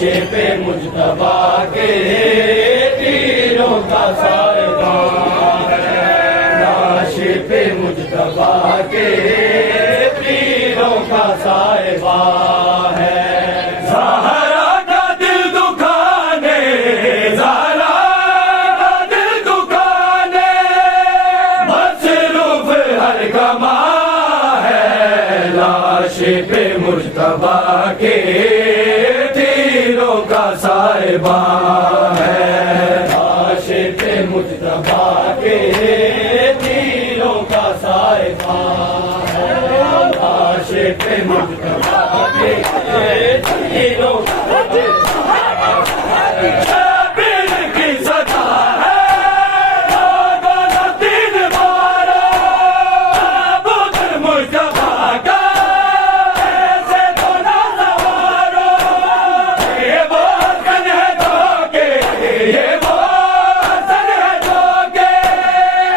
لاشے پہ مجتبیٰ کے تیروں کا سائبان ہے، لاشے پہ مجتبیٰ کے تیروں کا سائبان ہے، زہرا کا دل دکھانے، زہرا کا دل دکھانے، مصروف ہر کما ہے، لاشے پہ مجتبیٰ کے تیروں کا سائبان ہے، لاشے پہ مجتبیٰ کے تیروں کا سائبان ہے، لاشے پہ مجتبیٰ کے تیروں کا شبیر کی صدا ہے، لوگوں نے تین بارہ ابوذر مجتبیٰ کا ایسے تو نہ سوارو، یہ وہ حسن ہے جو کہ، یہ وہ حسن ہے جو کہ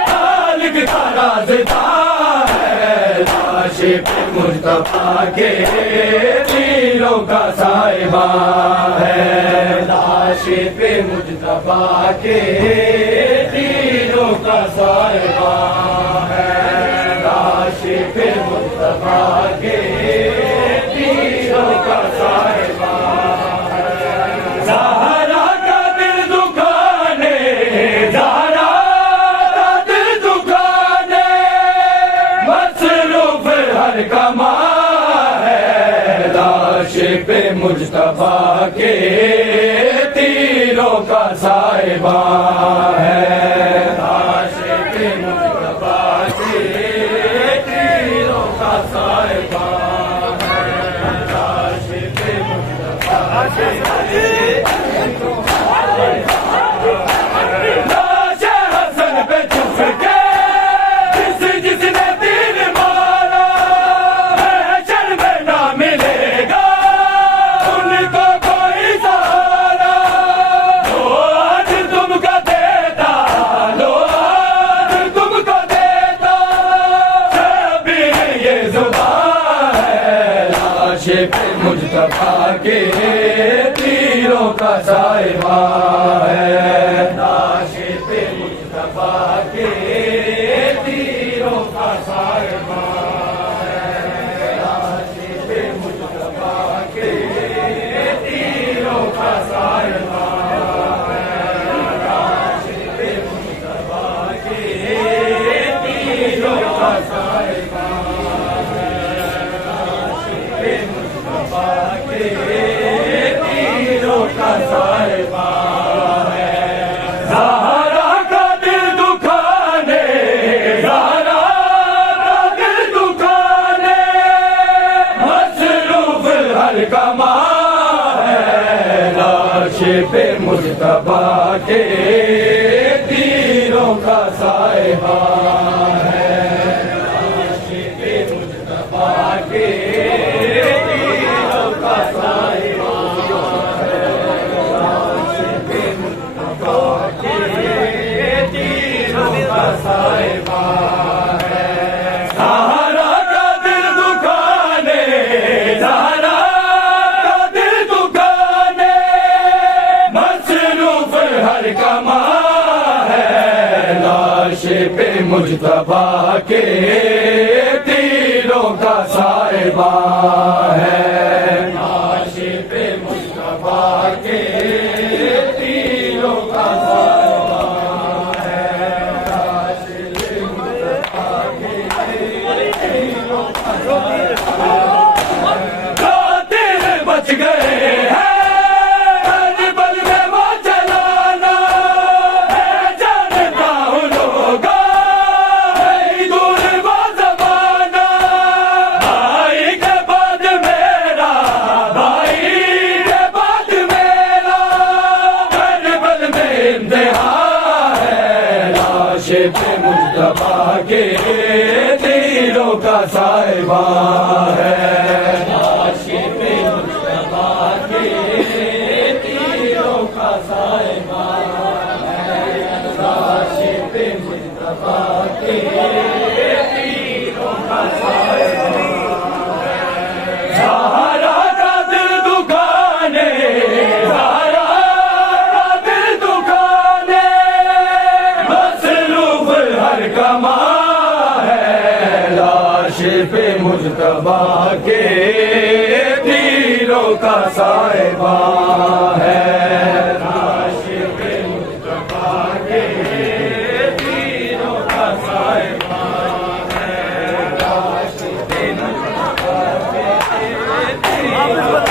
خالق کا رازدار ہے، لاشے پہ مجتبیٰ کے تیروں کا سائبان ہے، لاشے پہ مجتبیٰ کے تیروں کا سائبان ہے، لاشے پہ مجتبیٰ کے تیروں کا سائبان ہے، زہرا کا دل دکھانے، زہرا کا دل دکھانے، مصروف ہر کما ہے، لاشے پہ مجتبیٰ کے تیروں کا سائبان ہے، لاشے پہ مجتبیٰ کے تیروں کا سائبان ہے، لاشے پہ مجتبیٰ کے لاش حسن پہ چھپ کے جس نے تیر مارا، محشر میں نہ ملے گا ان کو کوئی سہارا، لو آج تم کو دیتا، لو آج تم کو دیتا، شبیر یہ زبان ہے، لاشے پہ مجتبیٰ کے تیروں کا سائبان ہے، لاشے پہ مجتبیٰ کے تیروں کا سائبان ہے، لاشے پہ مجتبیٰ کے تیروں کا سائبان ہے، لاشے پہ مجتبیٰ کے تیروں کا سائبان ہے، لاشے پہ مجتبیٰ کے تیروں کا سائبان ہے، زہرا کا دل دکھانے، زہرا کا دل دکھانے، مصروف ہر کما ہے، لاشے پہ مجتبیٰ کے تیروں کا سائبان ہے، لاشے پہ مجتبیٰ کے تیروں کا سائبان ہے، لاشے پہ مجتبیٰ کے تیروں کا سائبان ہے، زہرا کا دل دکھانے، زہرا کا دل دکھانے، مصروف ہر کما ہے، لاشے پہ مجتبیٰ کے تیروں کا سائبان ہے، لاشے پہ مجتبیٰ کے تیروں کا سائبان ہے، لاشے پہ مجتبیٰ کے تیروں کا سائبان ہے، جو تیر بچ گئے ہیں ہر پل میں وہ چلانا، میں جانتا ہوں لوگا نہیں دور وہ زمانہ، بھائی کے بعد میرا، بھائی کے بعد میرا، ہر پل میں امتحان ہے، لاشے پہ مجتبیٰ کے تیروں کا سائبان ہے، لاشے پہ مجتبیٰ کے تیروں کا سائبان ہے، لاشے پہ مجتبیٰ کے تیروں کا سائبان ہے، زہرا کا دل دکھانے، پہ مجتبی کے تیروں کا صاحبان ہے لاش پہ مجتبی کے تیروں کا صاحبان ہے لاش پہ مجتبی کے تیروں کا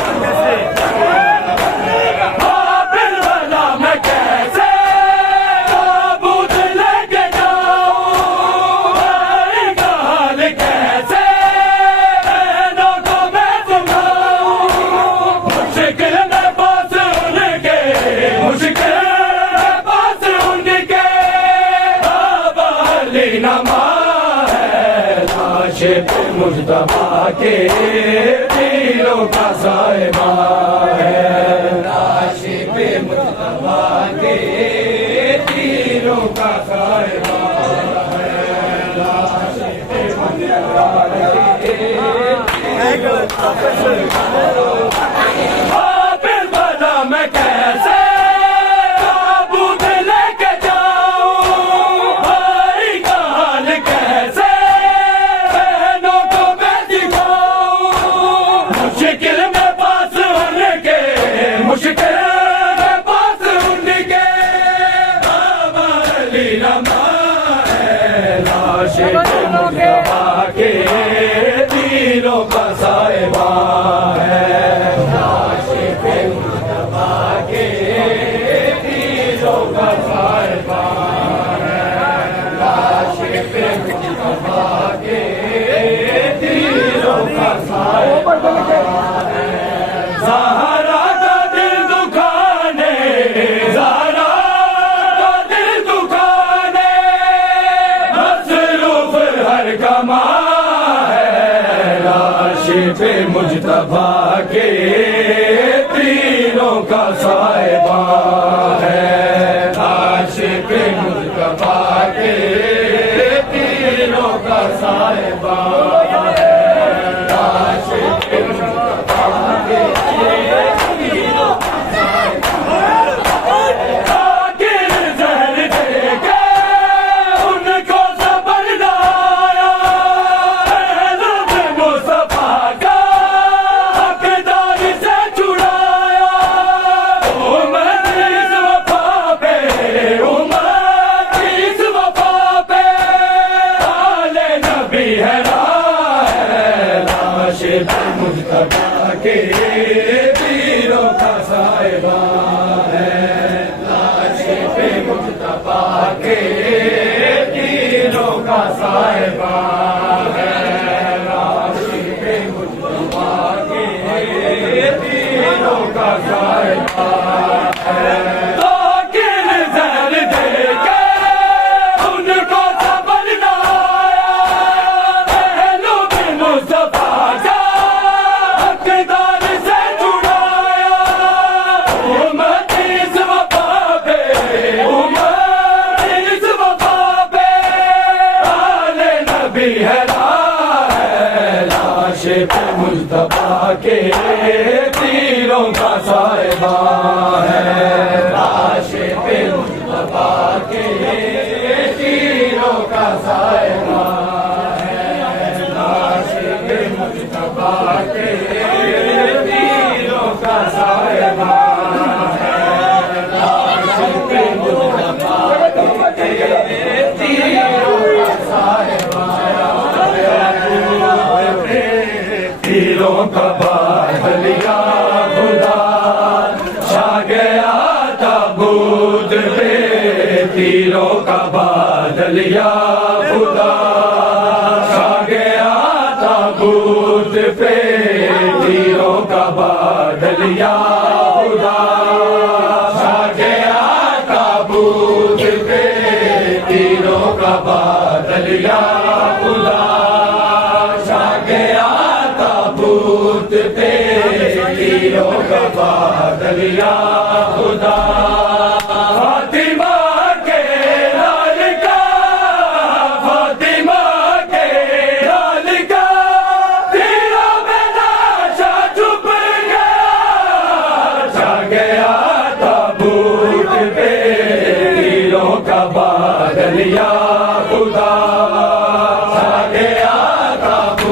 مجتبی کے تیروں کا صاحبان ہے لاش پہ مجتبی کے تیروں کا صاحبان ہے لاش پہ مجتبی کے تیروں کا پھر بلا میں کیسے تابوت لے کے جاؤں بھائی کا حال کیسے مشکل میں پاس ان کے بابا علی رما ہے لاش پہ مجتبی کے تیروں کا صاحبان ہے لاش پہ مجتبی کے تیروں کا صاحبان ہے لاش پہ مجتبی کے تیروں کا صاحبان ہے زہرا کا دل دکھانے زہرا کا دل دکھانے مصروف ہر کماں ہے لاش پہ مجتبی کے تیروں کا صاحبان ہے لاش پہ مجتبی کے تیروں کا صاحبان ہے لاش پہ مجتبی کے تیروں کا آخر زہر دے کے ان کو صبر لایا لب مصطفیٰ کا حقدار سے چھڑایا امت اس وفا پہ امت اس وفا پہ آل نبی ہے لاش پہ مجتبی کے تیروں کا صاحبان ہے لاش پہ مجتبی کے تیروں کا صاحبان ہے لاش پہ مجتبی کے تیروں کا صاحبان ہے آخر زہر دے کے ان کو صبر لایا لب مصطفیٰ کا حقدار سے چھڑایا امت اس وفا پہ امت اس وفا پہ آل نبی ہے لاش پہ مجتبی کے تیروں کا صاحبان ہے لاش پہ مجتبی کے تیروں کا صاحبان ہے لاش پہ مجتبی کے تیروں کا صاحبان ہے لاش پہ مجتبی کے تیروں کا صاحبان ہے تیروں کا بادلیا خدا چھا گیا تابوت پہ تیروں کا بادلیا خدا چھا گیا تابوت پہ تیروں کا بادلیا خدا چھا گیا تابوت پہ تیروں کا بادلیا خدا چھا گیا تابوت پہ تیروں کا بادلیا خدا فاطمہ کے لال کا فاطمہ کے لال کا تیروں میں لاشا چھپ گیا چھا گیا تابوت پہ تیروں کا بادلیا خدا چھا گیا تابوت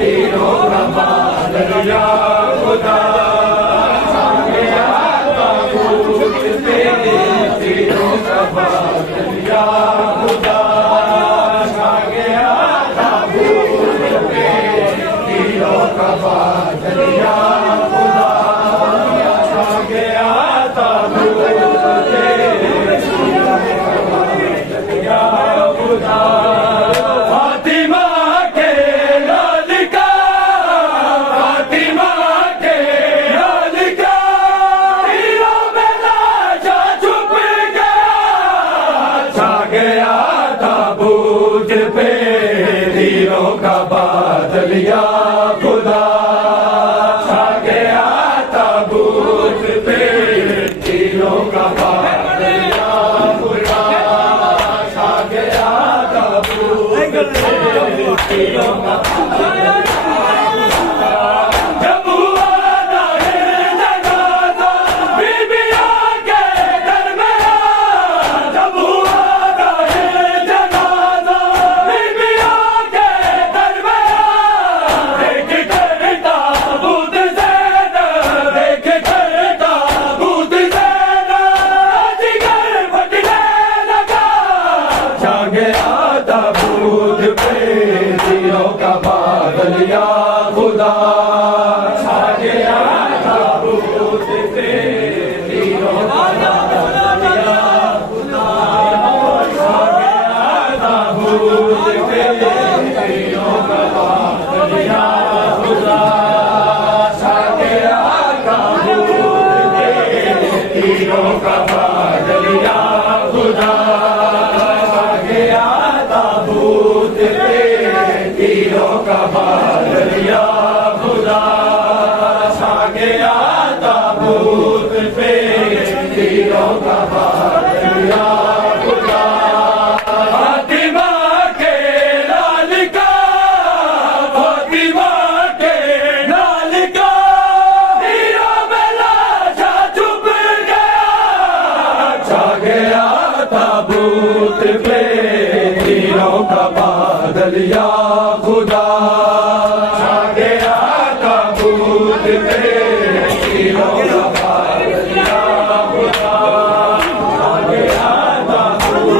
تیروں کا بادل یا خدا چھا گیا تابوت پہ تیروں کا بادل یا خدا چھا گیا تابوت پہ تیروں کا بادل یا خدا چھا گیا تابوت پہ تیروں کا بادل یا خدا فاطمہ کے لال کا فاطمہ کے لال کا تیروں میں لاجا چھپ گیا چھا گیا تابوت پہ تیروں کا بادل یا خدا چھا گیا تابوت پہ تیروں کا بادل یا خدا چھا گیا تابوت پہ تیروں کا بادل یا خدا جب ہوا ظاہر جنازہ بیبیوں کے درمیان جب ہوا ظاہر جنازہ بیبیوں کے درمیان دیکھ کر تابوت زینب دیکھ کر تابوت زینب جگر پھٹنے لگا چھا گیا تابوت پہ تیروں کا بادل یا خدا چھا گیا تابوت پہ تیروں کا بادل یا خدا چھا گیا تابوت پہ تیروں کا بادل یا خدا چھا گیا تابوت پہ تیروں کا بادل یا خدا چھا گیا تابوت پہ تیروں کا بادل یا خدا چھا گیا تابوت پہ تیروں کا بادل یا خدا فاطمہ کے لال کا فاطمہ کے لال کا تیروں میں لاجا چھپ گیا چھا گیا تابوت پہ تیروں کا بادل یا خدا چھا گیا تابوت پہ تیروں کا بادل یا خدا چھا گیا تابوت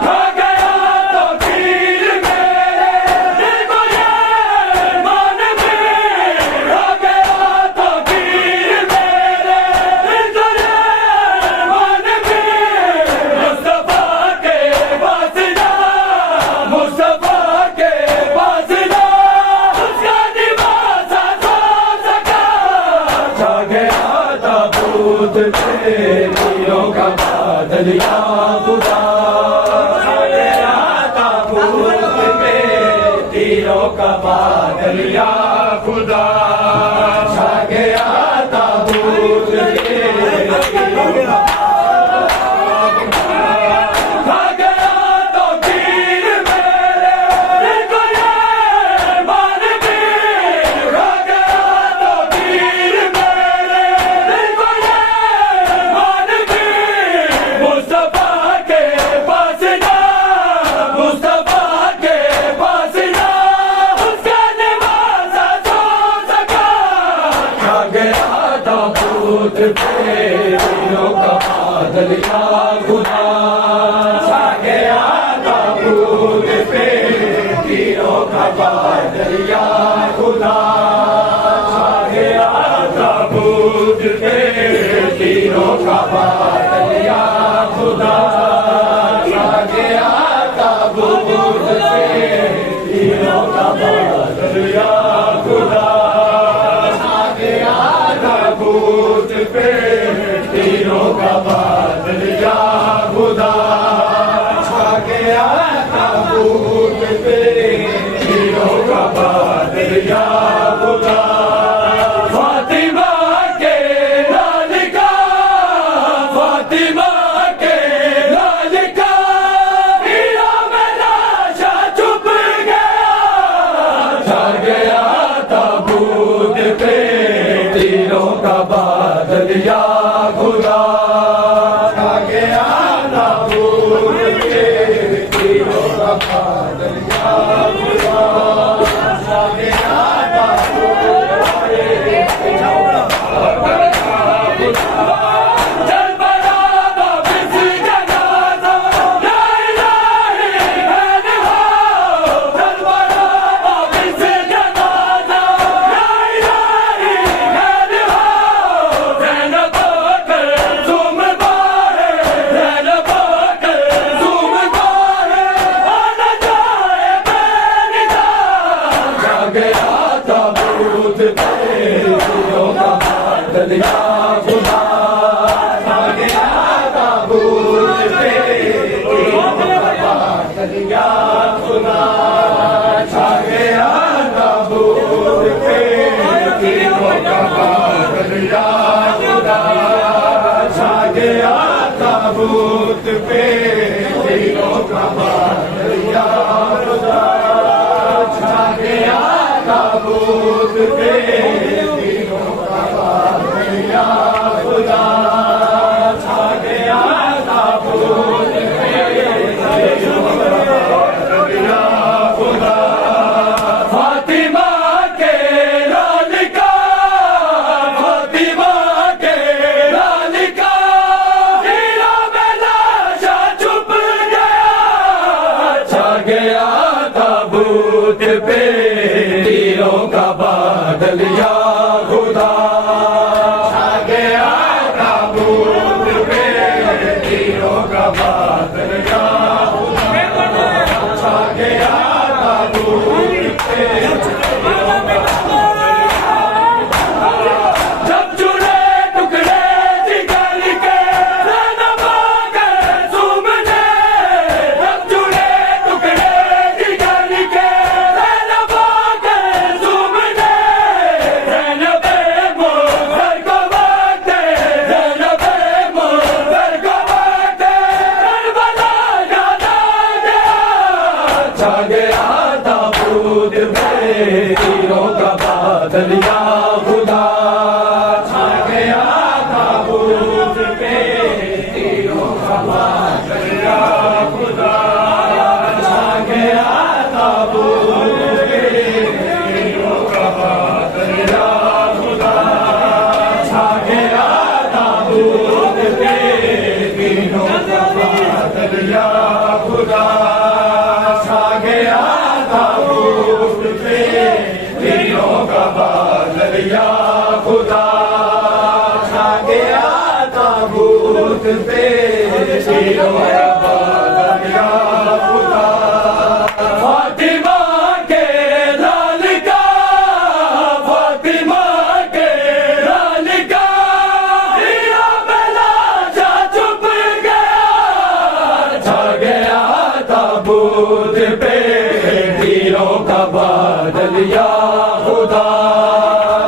کھا گیا تو تیر میرے دل کو یہ مان بھی کھا گیا تو تیر میرے دل کو یہ مان بھی مصطفیٰ کے واسطہ مصطفیٰ کے واسطہ اس کا نواسا سو سکا چھا گیا تابوت پہ تیروں کا بادل یا خدا چھا گیا تابوت پہ تیروں کا بادل یا خدا چھا گیا تابوت پہ تیروں کا کھا گیا تو تیر میرے دل کو یہ مان بھی کھا گیا تو تیر میرے دل کو یہ مان بھی مصطفیٰ کے پاس جا مصطفیٰ کے پاس جا اس کا نواسا سو سکا چھا گیا تابوت پہ تیروں کا بادل یا خدا چھا گیا تابوت پہ تیروں کا بادل یا خدا چھا گیا تابوت پہ تیروں کا بادل یا خدا چھا گیا تابوت پہ تیروں کا بادل یا خدا چھا گیا تابوت پہ تیروں کا بادل یا خدا چھا گیا تابوت پہ تیروں کا بادل یا خدا فاطمہ کے لال کا فاطمہ کے لال کا تیروں میں لاجا چھپ گیا چھا گیا تابوت پہ تیروں کا بادل یا خدا چھا گیا پہ دلوں کا بادل یا خدا چھا گیا تابوت پہ دلوں کا بادل یا خدا چھا گیا تابوت پہ دلوں کا بادل یا خدا فاطمہ کے لال کا فاطمہ کے لال کا ہیرا میں لاشا چھپ گیا چھا گیا تابوت پہ تیروں کا بادل یا خدا چھا گیا تابوت پہ تیروں کا بادل یا خدا چھا گیا تابوت پہ جب چنے ٹکڑے جگر کے رہنما کر سومنے جب چنے ٹکڑے جگر کے رہنما کر سومنے زینب مظفر کو وقت زینب مظفر کو وقت کربلا یاد آ گیا چھا گیا تابوت پہ تیروں کا بادل یا خدا چھا گیا تابوت پہ تیروں کا بادل یا خدا چھا گیا تابوت پہ تیروں کا بادل یا خدا چھا گیا تابوت پہ تیروں کا بادل یا خدا چھا گیا تابوت پہ تیروں کا بادل یا خدا چھا گیا تابوت پہ تیروں کا بادل یا خدا فاطمہ کے لال کا فاطمہ کے لال کا ہیرا میں لاشا چھپ گیا چھا گیا تابوت پہ تیروں کا بادل یا خدا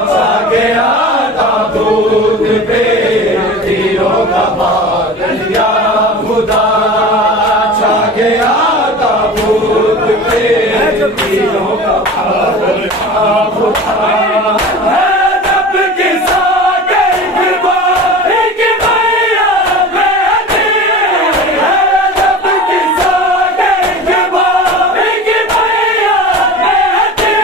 چھا گیا تابوت پہ تیروں کا بادل یا خدا چھا گیا تابوت پہ تیروں کا بادل یا خدا ہے جب کسا کے اقبال ایک بھیا مہدی ہے جب کسا کے اقبال ایک بھیا مہدی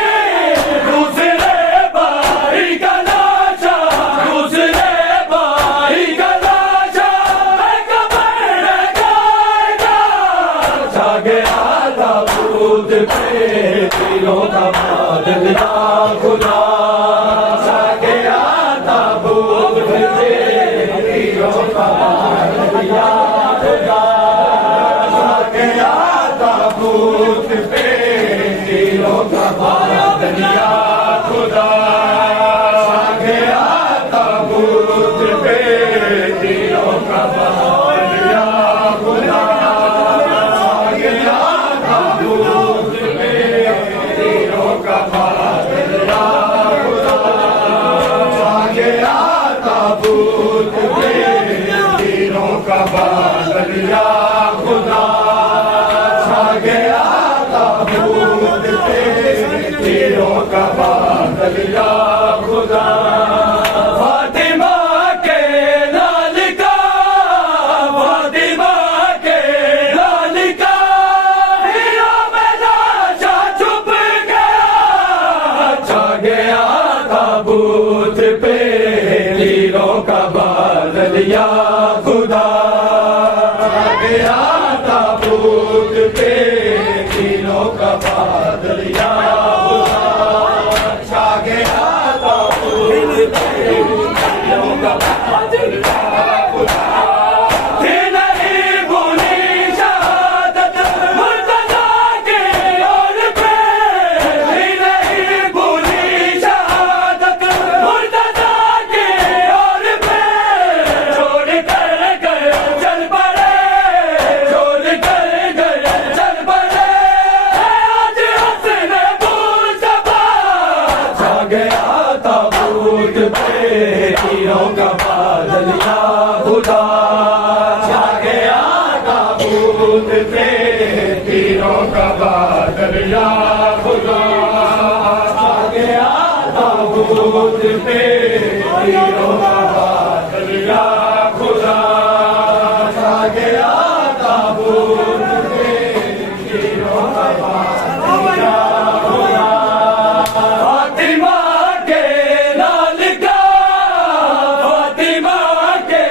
دوسرے بھائی کا لاشا دوسرے بھائی کا لاشا میں قبر لگائے گا چھا گیا تابوت پہ تیروں کا بادل یا خدا چھا گیا تابوت پہ تیروں کا بادل یا خدا چھا گیا تابوت پہ تیروں کا بادل یا خدا چھا گیا تابوت پہ تیروں کا بادل یا خدا چھا گیا تابوت پہ تیروں کا بادل یا خدا چھا گیا تابوت پہ تیروں کا بادل یا خدا چھا گیا تابوت پہ تیروں کا بادل یا خدا فاطمہ کے لال کا فاطمہ کے لال کا ہیرا میں لاشا چھپ گیا چھا گیا تابوت پہ تیروں کا بادل یا خدا چھا گیا تابوت پہ تیروں کا بادل یا خدا چھا گیا تابوت پہ تیروں کا بادل یا خدا تھی نہیں بھولی شہادت مرتضیٰ کے اور پہ تھی نہیں بھولی شہادت مرتضیٰ کے اور پہ چھوڑ کر گئے چل پڑے چھوڑ کر گئے چل پڑے آج حسن تابوت پہ تیروں کا بادل یا خدا آ گیا تابوت پہ تیروں کا بادل یا خدا آ گیا تابوت پہ تیروں کا بادل یا خدا فاطمہ کے لال کا فاطمہ کے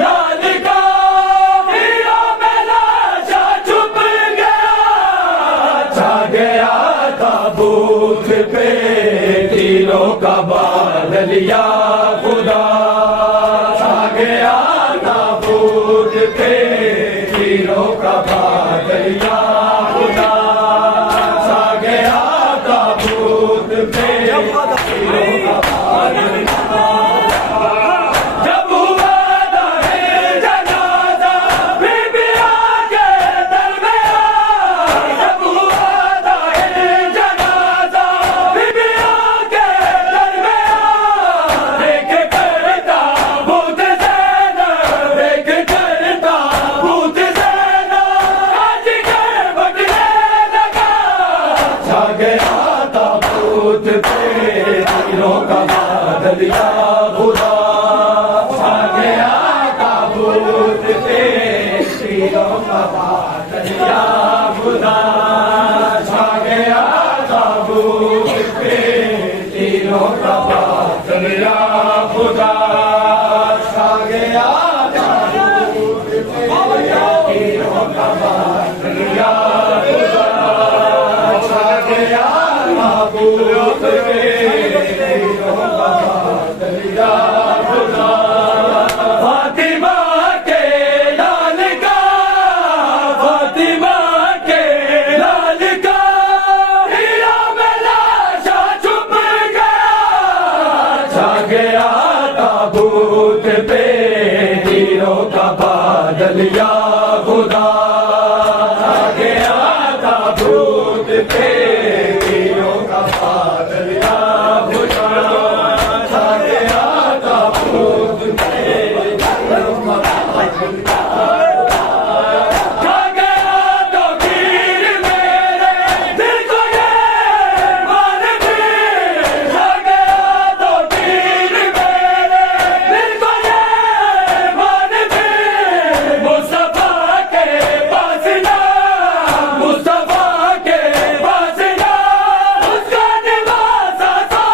لال کا تیروں میں لاشا چھپ گیا چھا گیا تابوت پہ تیروں کا بادل یا خدا چھا گیا تابوت پہ تیروں کا بادل یا خدا چھا گیا تابوت پہ تیروں کا بادل یا جب ہوا داہے جنازہ بی بیاں کے درمیان جب ہوا داہے جنازہ بی بیاں کے درمیان دیکھ کر تابوت زینب دیکھ کر تابوت زینب آج کر بٹنے لگا چھا گیا تابوت پہ تیروں کا بادل یا خدا چھا گیا تابوت پہ تیروں کا بادل یا خدا چھا گیا تابوت پہ تیروں کا بادل یا خدا چھا گیا تابوت پہ تیروں کا بادل یا خدا چھا گیا تابوت پہ تیروں کا بادل یا خدا فاطمہ کے لال کا فاطمہ کے لال کا تیروں میں لاشا چھپ گیا چھا گیا تابوت پہ تیروں کا بادل یا خدا چھا گیا تابوت پہ تیروں کا بادل یا خدا چھا گیا تابوت پہ تیروں کا بادل یا چھا گیا تو تیر میرے دل کو یہ مان بھی چھا گیا تو تیر میرے دل کو یہ مان بھی مصطفیٰ کے پاس نہ مصطفیٰ کے پاس نہ اس کا نوازا سا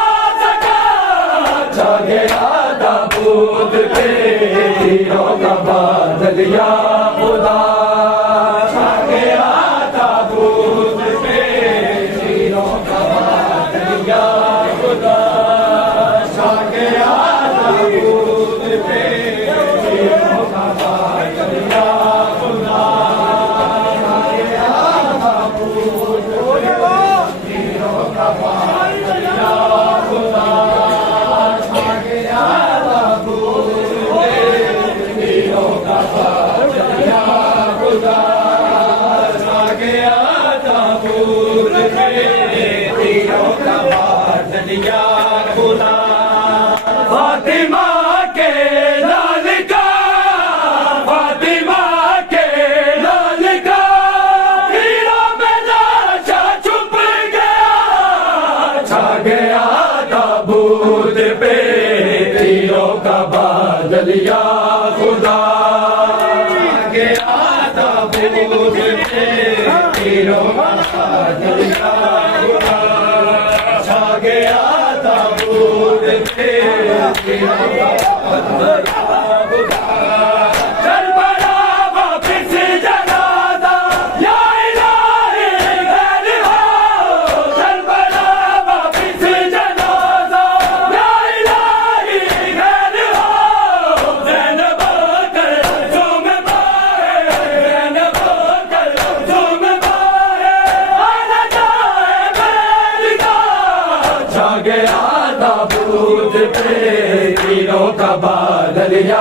سکا چھا گیا تابوت پہ تیروں کا بادل یا خدا چھا گیا تابوت پہ تیروں کا بادل یا خدا چھا گیا تابوت پہ تیروں کا بادل یا خدا چھا گیا تابوت پہ تیروں کا بادل یا خدا چھا گیا تابوت پہ تیروں کا بادل یا خدا چھا گیا تابوت پہ تیروں کا بادل یا خدا فاطمہ کے لال کا فاطمہ کے لال کا تیروں میں لاشا چھپ گیا چھا گیا تابوت پہ تیروں کا بادل یا خدا چھا گیا تابوت پہ تیروں کا بادل یا خدا چھا گیا تابوت پہ تیروں کا بادل یا خدا چل پڑا واپس جنازہ یا الہی غیر ہو چل پڑا واپس جنازہ یا الہی غیر ہو زینب کر جھوم پائے زینب کر جھوم پائے آنا جائے بیل کا چھا گیا تابوت پہ تیروں کا بادل یا